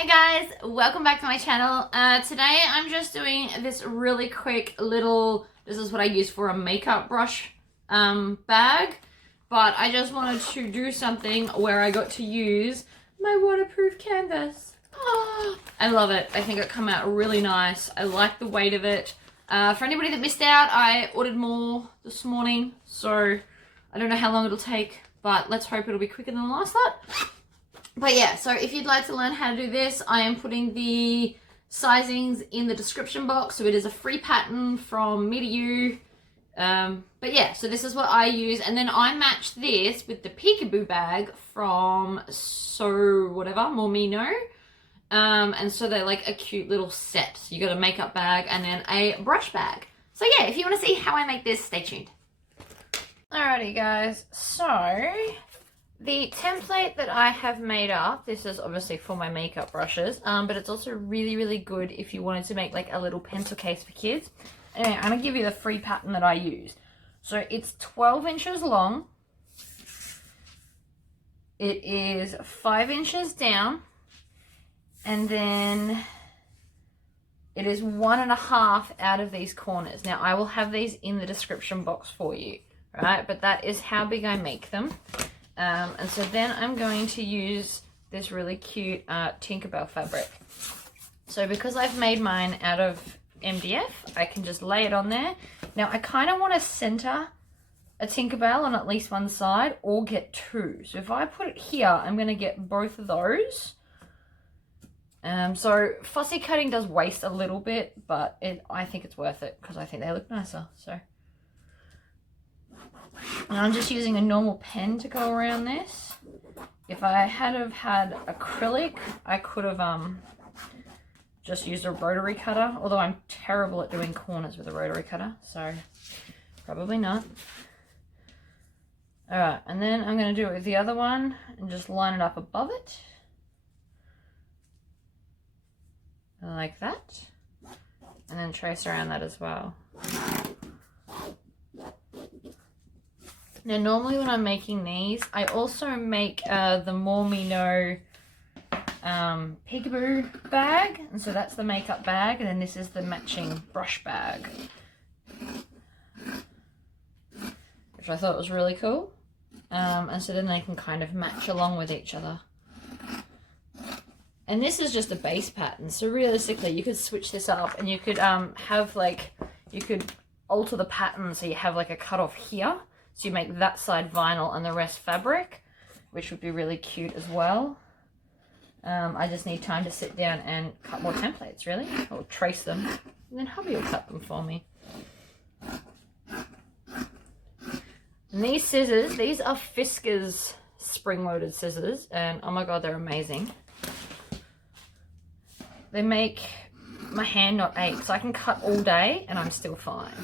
Hey guys, welcome back to my channel. Today I'm just doing this really quick little, this is what I use for a makeup brush bag, but I just wanted to do something where I got to use my waterproof canvas. Oh, I love it. I think it came out really nice. I like the weight of it. For anybody that missed out, I ordered more this morning, so I don't know how long it'll take, but let's hope it'll be quicker than the last lot. But yeah, so if you'd like to learn how to do this, I am putting the sizings in the description box. So it is a free pattern from me to you. But yeah, so this is what I use. And then I match this with the Peekaboo bag from More Me Know. And so they're like a cute little set. So you got a makeup bag and then a brush bag. So yeah, if you want to see how I make this, stay tuned. Alrighty guys, so the template that I have made up, this is obviously for my makeup brushes, but it's also really, really good if you wanted to make like a little pencil case for kids. Anyway, I'm going to give you the free pattern that I use. So it's 12 inches long. It is 5 inches down. And then it is 1.5 out of these corners. Now, I will have these in the description box for you, right? But that is how big I make them. And so then I'm going to use this really cute Tinkerbell fabric. So because I've made mine out of MDF, I can just lay it on there. Now I kind of want to center a Tinkerbell on at least one side or get two. So if I put it here, I'm going to get both of those. So fussy cutting does waste a little bit, but I think it's worth it because I think they look nicer. So. And I'm just using a normal pen to go around this. If I had have had acrylic, I could have just used a rotary cutter, although I'm terrible at doing corners with a rotary cutter, so probably not. Alright, and then I'm going to do it with the other one and just line it up above it. Like that. And then trace around that as well. Now, normally when I'm making these, I also make the More Me Know Peekaboo bag. And so that's the makeup bag. And then this is the matching brush bag. Which I thought was really cool. And so then they can kind of match along with each other. And this is just a base pattern. So realistically, you could switch this up and you could have like, you could alter the pattern so you have like a cutoff here. So you make that side vinyl and the rest fabric, which would be really cute as well. I just need time to sit down and cut more templates, really, or trace them. And then hubby will cut them for me. And these scissors, these are Fiskars spring-loaded scissors, and oh my god, they're amazing. They make my hand not ache, so I can cut all day and I'm still fine.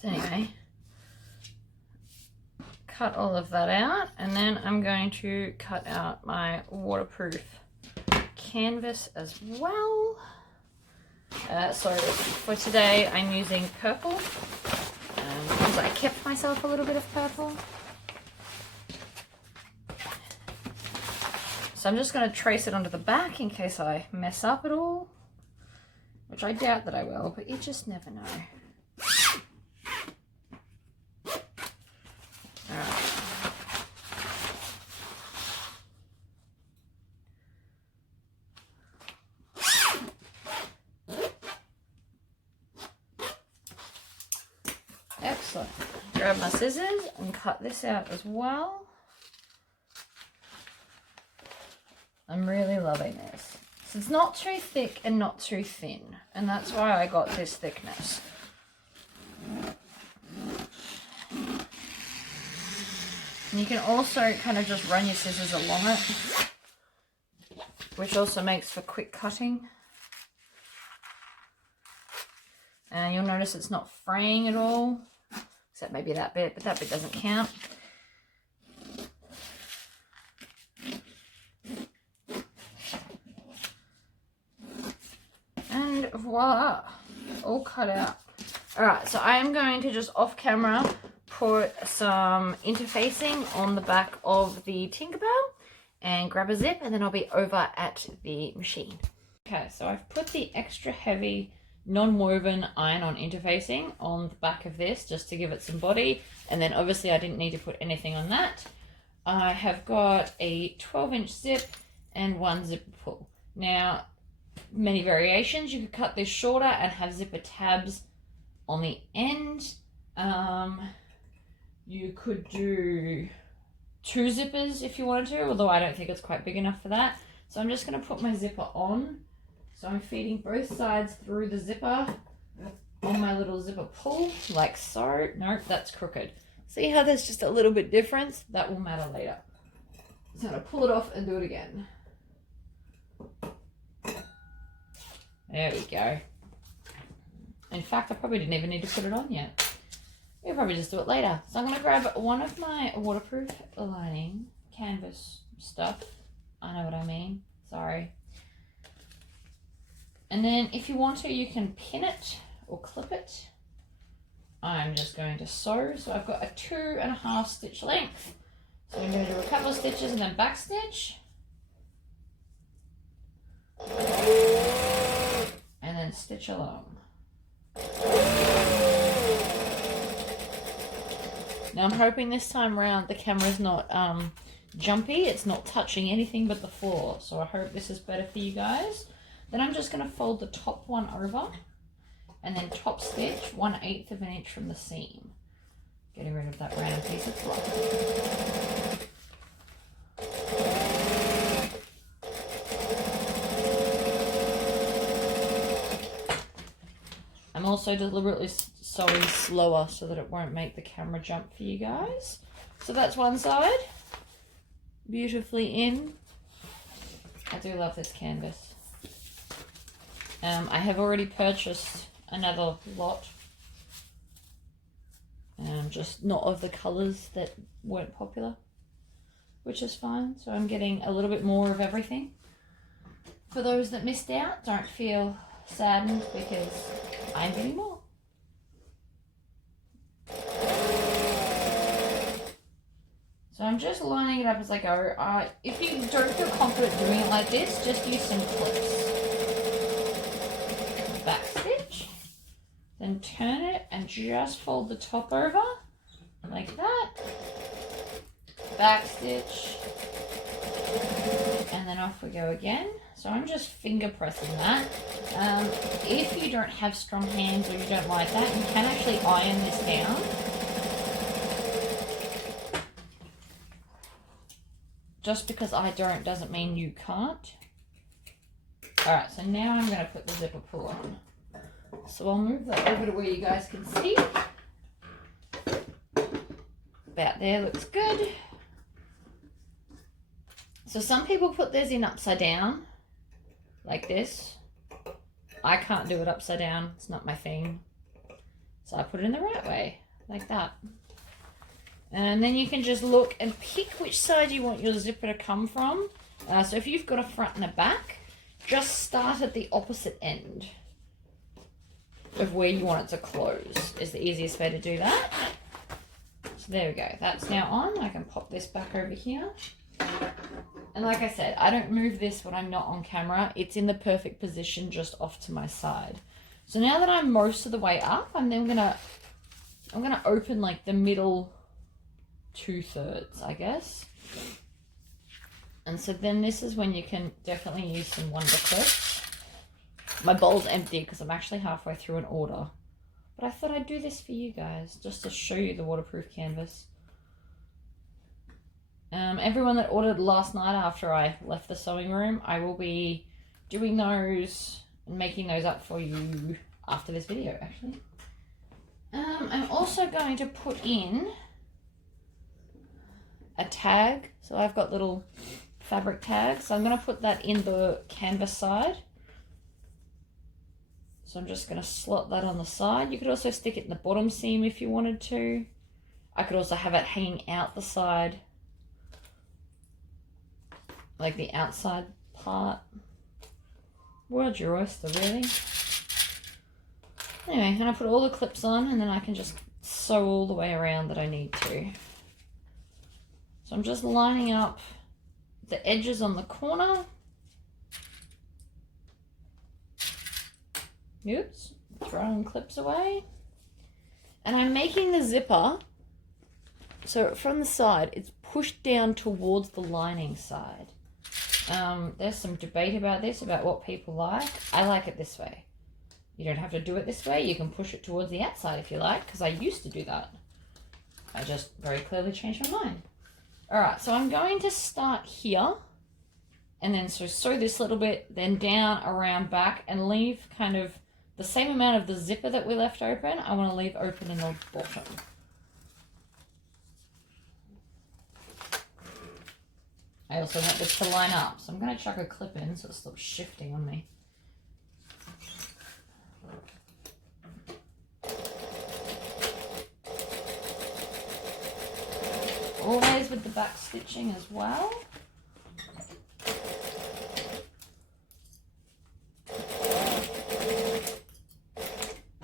So anyway, cut all of that out, and then I'm going to cut out my waterproof canvas as well. So for today I'm using purple, because I kept myself a little bit of purple. So I'm just going to trace it onto the back in case I mess up at all, which I doubt that I will, but you just never know. Excellent. Grab my scissors and cut this out as well. I'm really loving this. So it's not too thick and not too thin, and that's why I got this thickness. And you can also kind of just run your scissors along it, which also makes for quick cutting. And you'll notice it's not fraying at all, except maybe that bit, but that bit doesn't count. And voila, all cut out. Alright, so I am going to just off camera put some interfacing on the back of the Tinkerbell and grab a zip, and then I'll be over at the machine. Okay, so I've put the extra heavy non-woven iron-on interfacing on the back of this just to give it some body, and then obviously I didn't need to put anything on that. I have got a 12-inch zip and one zipper pull. Now, many variations. You could cut this shorter and have zipper tabs on the end. You could do 2 zippers if you wanted to, although I don't think it's quite big enough for that. So I'm just going to put my zipper on. So I'm feeding both sides through the zipper on my little zipper pull, like so. Nope, that's crooked. See how there's just a little bit difference? That will matter later. So I'm going to pull it off and do it again. There we go. In fact, I probably didn't even need to put it on yet. We'll probably just do it later. So I'm going to grab one of my waterproof lining canvas stuff. I know what I mean. Sorry. And then if you want to, you can pin it or clip it. I'm just going to sew. So I've got a 2.5 stitch length. So I'm going to do a couple of stitches and then back stitch. And then stitch along. Now I'm hoping this time around the camera's not jumpy. It's not touching anything but the floor. So I hope this is better for you guys. Then I'm just going to fold the top one over and then top stitch 1/8 of an inch from the seam. Getting rid of that random piece of cloth. I'm also deliberately sewing slower so that it won't make the camera jump for you guys. So that's one side. Beautifully in. I do love this canvas. I have already purchased another lot. Just not of the colours that weren't popular, which is fine. So I'm getting a little bit more of everything. For those that missed out, don't feel saddened because I'm getting more. So I'm just lining it up as I go. If you don't feel confident doing it like this, just use some clips. Back stitch, then turn it and just fold the top over like that. Back stitch, and then off we go again. So I'm just finger pressing that. If you don't have strong hands or you don't like that, you can actually iron this down. Just because I don't doesn't mean you can't. Alright, so now I'm going to put the zipper pull on. So I'll move that over to where you guys can see. About there, looks good. So some people put theirs in upside down, like this. I can't do it upside down, it's not my thing. So I put it in the right way, like that. And then you can just look and pick which side you want your zipper to come from. So if you've got a front and a back, just start at the opposite end of where you want it to close is the easiest way to do that. So there we go. That's now on. I can pop this back over here. And like I said, I don't move this when I'm not on camera. It's in the perfect position just off to my side. So now that I'm most of the way up, I'm gonna open like the middle 2/3, I guess. And so then this is when you can definitely use some Wonder clips. My bowl's empty because I'm actually halfway through an order. But I thought I'd do this for you guys, just to show you the waterproof canvas. Everyone that ordered last night after I left the sewing room, I will be doing those and making those up for you after this video, actually. I'm also going to put in a tag. So I've got little fabric tags. So I'm going to put that in the canvas side. So I'm just going to slot that on the side. You could also stick it in the bottom seam if you wanted to. I could also have it hanging out the side, like the outside part. World's your oyster, really. Anyway, and I put all the clips on and then I can just sew all the way around that I need to. So I'm just lining up the edges on the corner. Oops, throwing clips away. And I'm making the zipper so from the side, it's pushed down towards the lining side. There's some debate about this, about what people like. I like it this way. You don't have to do it this way. You can push it towards the outside if you like, because I used to do that. I just very clearly changed my mind. All right, so I'm going to start here, and then so sew this little bit, then down, around, back, and leave kind of the same amount of the zipper that we left open. I want to leave open in the bottom. I also want this to line up, so I'm going to chuck a clip in so it stops shifting on me. Always with the back stitching as well.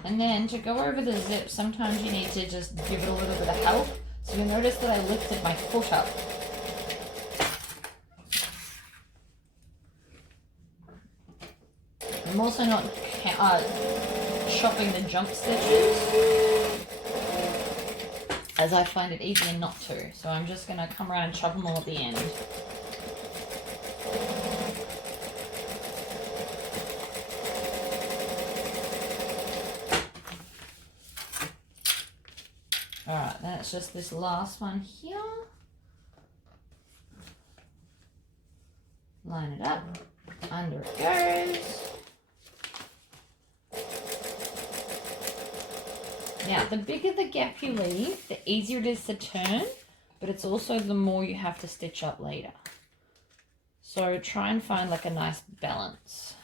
And then to go over the zip, sometimes you need to just give it a little bit of help. So you'll notice that I lifted my foot up. I'm also not chopping the jump stitches, as I find it easier not to. So I'm just going to come around and chop them all at the end. Alright, then it's just this last one here. Line it up, under it goes. Now, the bigger the gap you leave, the easier it is to turn, but it's also the more you have to stitch up later. So try and find like a nice balance.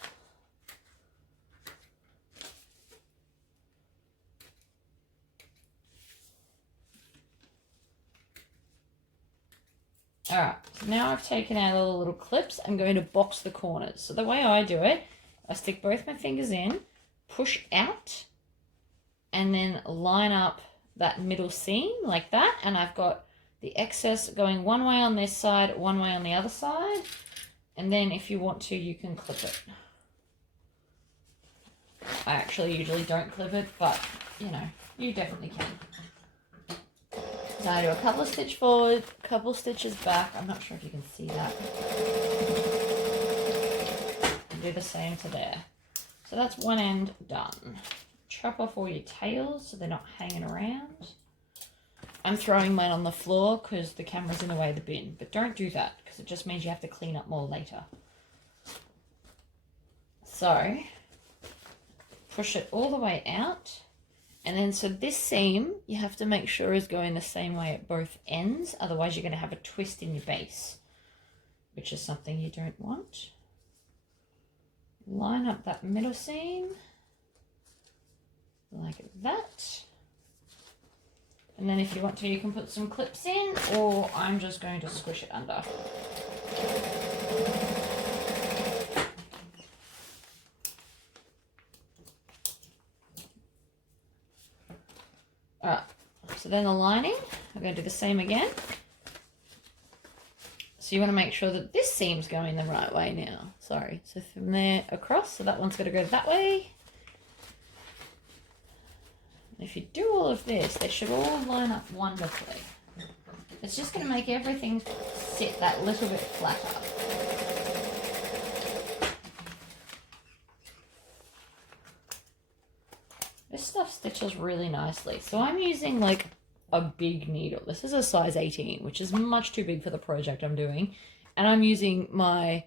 All right, so now I've taken out all the little clips. I'm going to box the corners. So the way I do it, I stick both my fingers in, push out, and then line up that middle seam like that. And I've got the excess going one way on this side, one way on the other side. And then if you want to, you can clip it. I actually usually don't clip it, but you know, you definitely can. So I do a couple of stitch forward, a couple stitches back. I'm not sure if you can see that. And do the same to there. So that's one end done. Chop off all your tails so they're not hanging around. I'm throwing mine on the floor because the camera's in the way of the bin, but don't do that because it just means you have to clean up more later. So push it all the way out, and then so this seam you have to make sure is going the same way at both ends, otherwise you're going to have a twist in your base, which is something you don't want. Line up that middle seam like that. And then if you want to, you can put some clips in, or I'm just going to squish it under. Alright, so then the lining, I'm going to do the same again. So you want to make sure that this seam's going the right way now. Sorry, so from there across, so that one's going to go that way. If you do all of this, they should all line up wonderfully. It's just going to make everything sit that little bit flatter. This stuff stitches really nicely. So I'm using like a big needle. This is a size 18, which is much too big for the project I'm doing. And I'm using my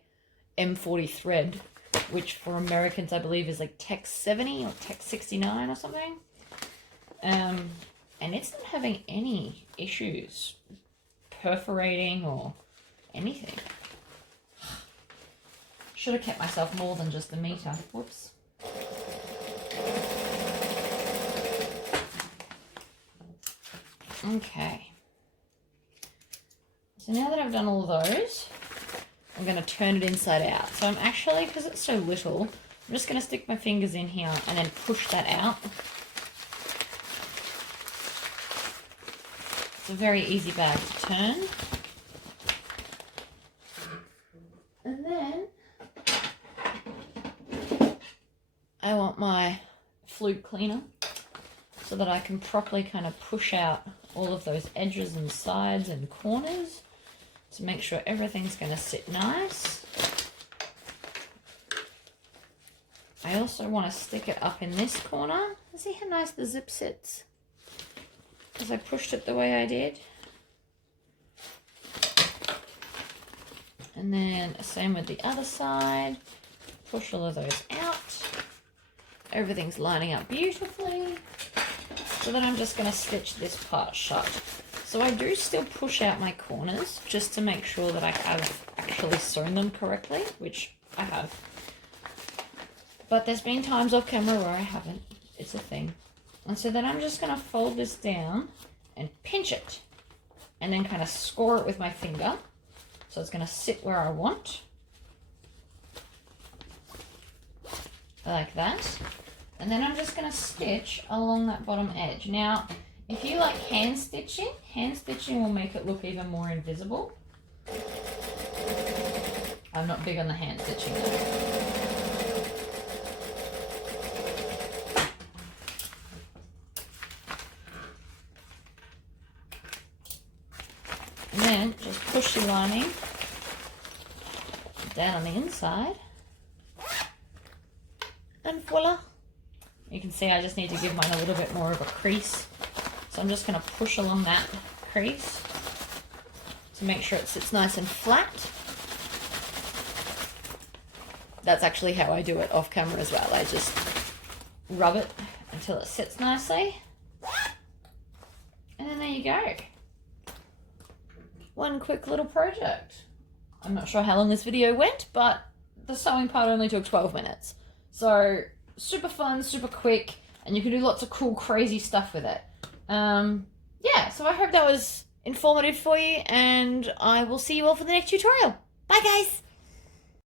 M40 thread, which for Americans I believe is like Tech 70 or Tech 69 or something. And it's not having any issues perforating or anything. Should have kept myself more than just the meter. Whoops. Okay. So now that I've done all those, I'm going to turn it inside out. So I'm actually, because it's so little, I'm just going to stick my fingers in here and then push that out. It's a very easy bag to turn. And then I want my flute cleaner so that I can properly kind of push out all of those edges and sides and corners to make sure everything's going to sit nice. I also want to stick it up in this corner. See how nice the zip sits? Because I pushed it the way I did. And then same with the other side. Push all of those out. Everything's lining up beautifully. So then I'm just going to stitch this part shut. So I do still push out my corners just to make sure that I have actually sewn them correctly, which I have. But there's been times off camera where I haven't. It's a thing. And so then I'm just going to fold this down and pinch it. And then kind of score it with my finger. So it's going to sit where I want. Like that. And then I'm just going to stitch along that bottom edge. Now, if you like hand stitching will make it look even more invisible. I'm not big on the hand stitching though. And then just push your lining down on the inside. And voila. You can see I just need to give mine a little bit more of a crease. So I'm just going to push along that crease to make sure it sits nice and flat. That's actually how I do it off camera as well. I just rub it until it sits nicely. And then there you go. One quick little project. I'm not sure how long this video went, but the sewing part only took 12 minutes. So super fun, super quick, and you can do lots of cool, crazy stuff with it. Yeah, so I hope that was informative for you, and I will see you all for the next tutorial. Bye, guys!